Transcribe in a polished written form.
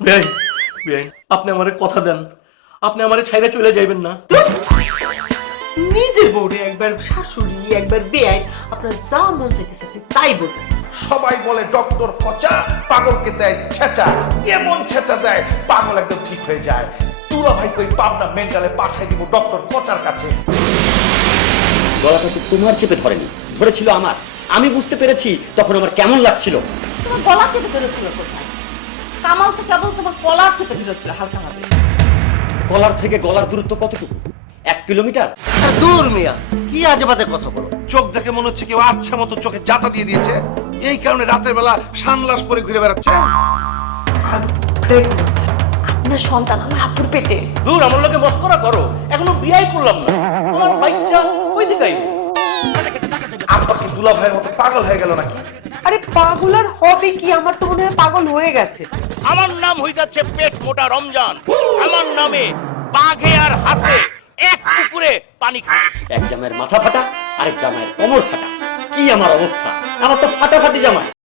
বেআইন, বেআইন, আপনি আমারে কথা দেন, আপনি আমারে ছাইরে চলে যাইবেন না। নিজের বউরে একবার শাশুড়ি একবার বেআইন, আপনার যা মন চাইতেছে আপনি তাই বলতেছেন। সবাই বলে ডক্টর পচা, পাগলকে দেয় ছেঁচা। এমন ছেঁচা দেয় পাগল একদম ঠিক হয়ে যায়। তুলা ভাই কই পাবনা মেন্টালে পাঠাই দিব ডক্টর পচার কাছে। গলাটা তো তোমার চেপে ধরেনি, ধরেছিল আমার। আমি বুঝতে পেরেছি তখন আমার কেমন লাগছিল। তোমার গলা চেপে ধরেছিল কোথায়? কামাল তো কেবল তোমার কলার চেপে ধরেছিল হালকা ভাবে। গলার থেকে গলার দূরত্ব কতটুকু? 1 কিলোমিটার? দূর মিয়া, কি আজেবাজে কথা বলো। চোখ দেখে মনে হচ্ছে কেউ আচ্ছা মতো চোখে জাতা দিয়ে দিয়েছে। এই কারণে রাতের বেলা সানগ্লাস পরে ঘুরে বেড়াচ্ছে। আপনার সন্তান আমার আপুর পেটে। দূর, আমার লোকে মস্করা করো, এখনো বিয়াই করলাম না, আমার বাচ্চা কই থেকে আইবে? আব্বা কি দুলা ভাইয়ের মতো পাগল হয়ে গেল নাকি? আরে পাগল আর হবে কি, আমার তো মনে হয় পাগল হয়ে গেছে। আমার নাম হয়ে যাচ্ছে পেট মোটা রমজান, আমার নামে বাঘে আর হাসে এক পুকুরে পানি খায়। এক জামাইয়ের মাথা ফাটা, আরেক জামাইয়ের কোমর ফাটা। কি আমার অবস্থা! আমার তো ফাটাফাটি জামাই।